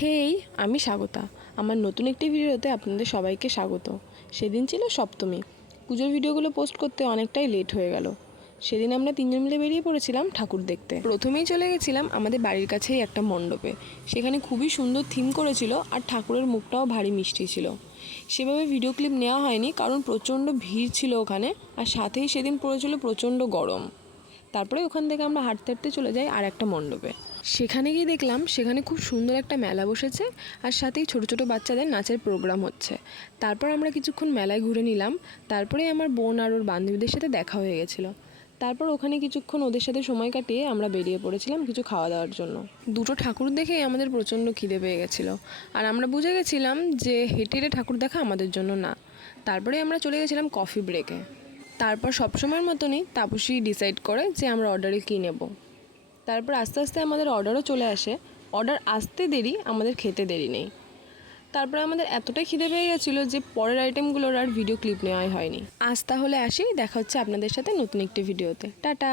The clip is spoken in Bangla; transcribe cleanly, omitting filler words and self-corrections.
হেই, আমি স্বাগতা। আমার নতুন একটি ভিডিওতে আপনাদের সবাইকে স্বাগত। সেদিন ছিল সপ্তমী। পুজোর ভিডিওগুলো পোস্ট করতে অনেকটাই লেট হয়ে গেল। সেদিন আমরা তিনজন মিলে বেরিয়ে পড়েছিলাম ঠাকুর দেখতে। প্রথমেই চলে গেছিলাম আমাদের বাড়ির কাছেই একটা মণ্ডপে। সেখানে খুবই সুন্দর থিম করেছিল আর ঠাকুরের মুখটাও ভারী মিষ্টি ছিল। সেভাবে ভিডিও ক্লিপ নেওয়া হয়নি কারণ প্রচণ্ড ভিড় ছিল ওখানে, আর সাথেই সেদিন পড়েছিল প্রচণ্ড গরম। তারপরে ওখান থেকে আমরা হাঁটতে হাঁটতে চলে যাই আর একটা মণ্ডপে। সেখানে গিয়ে দেখলাম সেখানে খুব সুন্দর একটা মেলা বসেছে, আর সাথেই ছোট ছোট বাচ্চাদের নাচের প্রোগ্রাম হচ্ছে। তারপর আমরা কিছুক্ষণ মেলায় ঘুরে নিলাম। তারপরে আমার বোন আর ওর বান্ধবীদের সাথে দেখা হয়ে গেছিলো। তারপর ওখানে কিছুক্ষণ ওদের সাথে সময় কাটিয়ে আমরা বেরিয়ে পড়েছিলাম কিছু খাওয়া দাওয়ার জন্য। দুটো ঠাকুর দেখেই আমাদের প্রচণ্ড খিদে পেয়ে গেছিলো, আর আমরা বুঝে গেছিলাম যে হেঁটে ঠাকুর দেখা আমাদের জন্য না। তারপরে আমরা চলে গেছিলাম কফি ব্রেকে। তারপর সবসময়ের মতনই তাপসী ডিসাইড করে যে আমরা অর্ডারে কী নেব। তারপর আস্তে আস্তে আমাদের অর্ডারও চলে আসে। অর্ডার আসতে দেরি, আমাদের খেতে দেরি নেই। তারপরে আমাদের এতটাই খিদে পেয়ে গেছিলো যে পরের আইটেমগুলোর আর ভিডিও ক্লিপ নেওয়াই হয়নি। আজ তাহলে আসি, দেখা হচ্ছে আপনাদের সাথে নতুন একটি ভিডিওতে। টাটা।